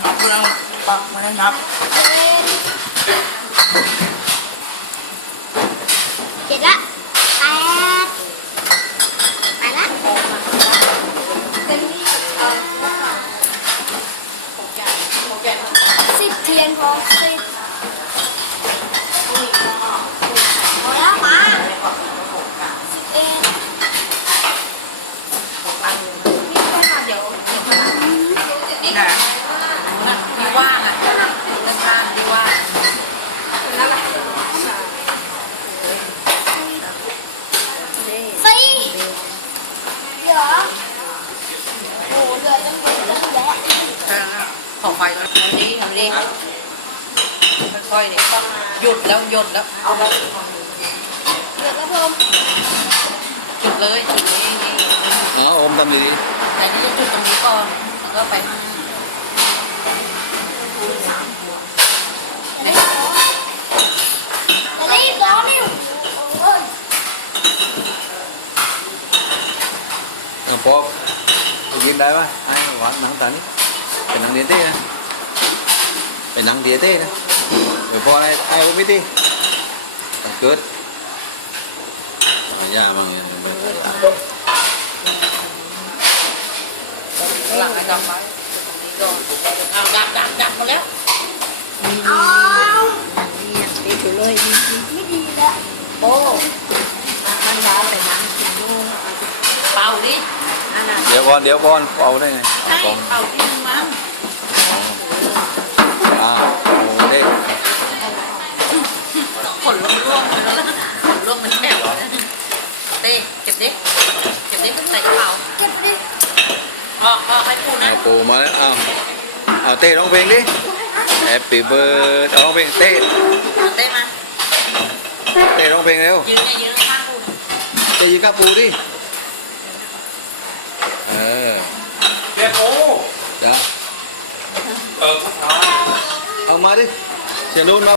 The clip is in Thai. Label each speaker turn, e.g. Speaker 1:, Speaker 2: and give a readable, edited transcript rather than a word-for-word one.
Speaker 1: กำลังปักมาแล้วนับ
Speaker 2: เจ็ดละแปดไปละ10เทียนพอ10พอแล้วมา11
Speaker 1: นี่นะดีว่าอ่ะเล่นบ้านดีว่า
Speaker 2: สี่เดี๋ยวโอ้เหลือตั้งเยอะตั้งแยะ
Speaker 1: ของไฟทำดีค่อยๆดิหยุดแล้ว
Speaker 2: เหลือกระพม
Speaker 1: จุดเลยอย่างนี้
Speaker 3: อ๋ออมทำดี
Speaker 1: แต่ที่จะจุดตรงนี้ก่อนแล้วก็ไปข้าง
Speaker 2: จะรีบร้อนนี่โอ้ย
Speaker 3: พอกินได้ปะไอ้หวานหนังตานี่เป็นหนังเดียเต้นะเป็นหนังเดียเต้นะเดี๋ยวพอไอ้ผมไม่ตีต้องเกิดยามั่ง
Speaker 1: หลังไอ้ดำไว้ตรงนี้ก่อนเอาดับมาแล้ว
Speaker 2: เอา
Speaker 1: ตีถูเลย
Speaker 2: ไม่ดีแล้ว
Speaker 1: โอ้มันร้อนแต่น้ำเป่าดิ
Speaker 3: เดี๋ยวก่อนเอาได้ไง
Speaker 1: ใช่
Speaker 3: ก่อน
Speaker 1: เป่าที่มึงมั้ง
Speaker 3: โอ้เด็ก
Speaker 1: ขนร่วงไปแล้วล่ะขนร่วงมันแฉะเต้เก็บดิใส่กระเป๋า
Speaker 2: เก็บดิ
Speaker 1: ออกให้ปูนะ
Speaker 3: ปูมาแล้วเอาเต้ร้องเพลงดิ Happy Birthday ร้องเพลงเต้
Speaker 1: เต้มา
Speaker 3: เต้ร้องเพลงเร็ว
Speaker 1: ยืนข้างปู
Speaker 3: จะยิงข้าปูดิ
Speaker 4: เรียกโอ้
Speaker 3: จ้ะ
Speaker 4: เออ
Speaker 3: เอามาดิเสียนุ่นมา